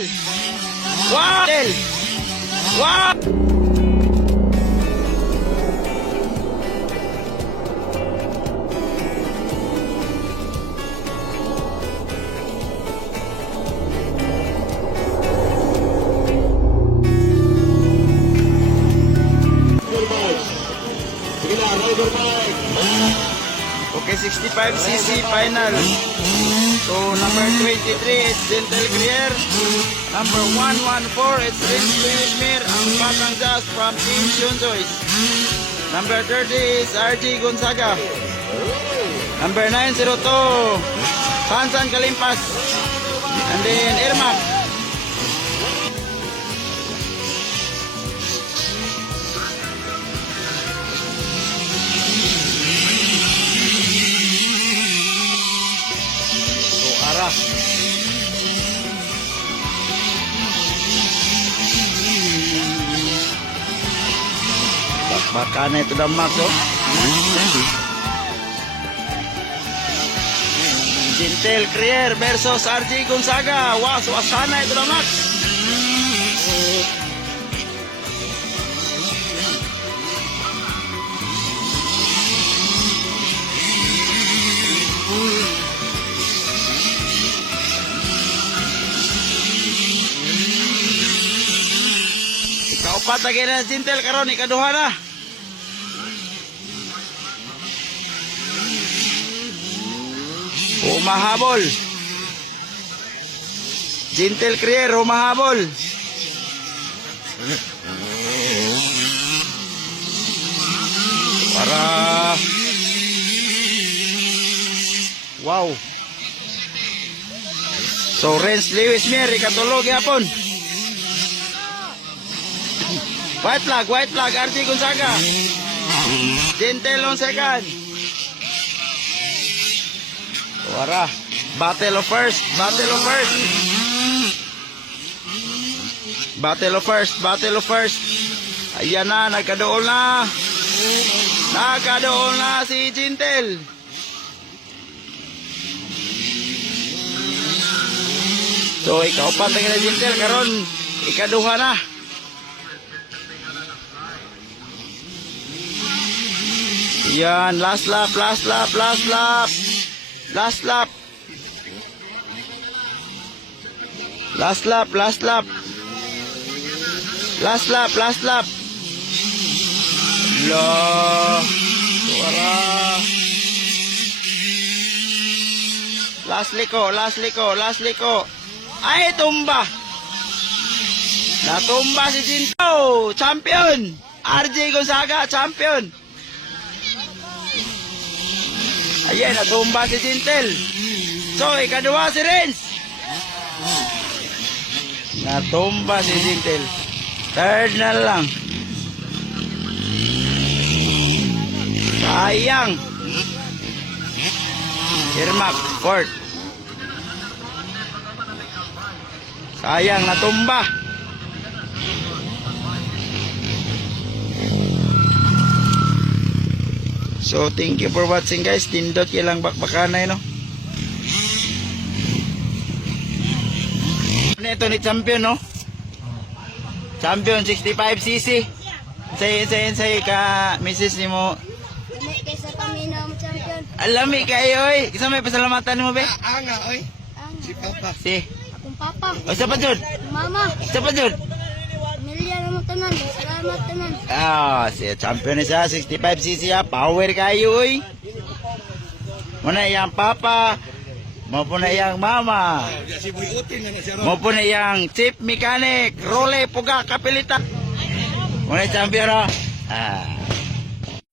Wow! Wow! Okay, 65cc final. So, number 23 is Gentle Crier. Number 114 is Prince Louis Mir, ang Batang Jazz from Team Shunjoys. Number 30 is RG Gonzaga. Number 902, Sansan Kalimpas. And then Irma. Baka na ito na Max, oh. Gentle Crier versus RG Gonzaga. Wow, suasana ito na Max. Ikaupat lagi na Gentle karon, ikaduha na. Humahabol. Gentle Crier, humahabol. Para wow. So Renz Lewis Mir, ikatulog yapon. White flag, RG Gonzaga. Gentle on second. Wara, battle of first. Ayan na, nagkadool na si Gentle. So, ikaw pa tingin na Gentle, karon ikaduha na. Yan, last lap. Loh, suara. Last liko. Ay, tumba. Natumba si Jinto, champion. RJ Gonzaga, champion. Ayan, natumba si Gentle. So, ikaduha si Renz. Natumba si Gentle. Third na lang. Sayang. Irmak, fourth. Sayang, natumba. So, thank you for watching guys. Tindot lang bakbakanay, no? Ito ni champion, no? Champion 65cc. Say ka, Mrs. ni mo. Lami kaysa paminom champion. Alami kayo, oy. Isa may pasalamatan mo, be? Nga, oy. Si Papa. Si. Akong papa. O, sa pa, Jud? Mama. Sa pa, Jud? Pamilya naman tanan. Salamat tanan. Si champion na siya, 65cc ha. Power kayo, oy. Muna yang papa. Mo po na yang mama. Mo po na yang chief mechanic. Role Puga Kapilitan. Muna champion, ha.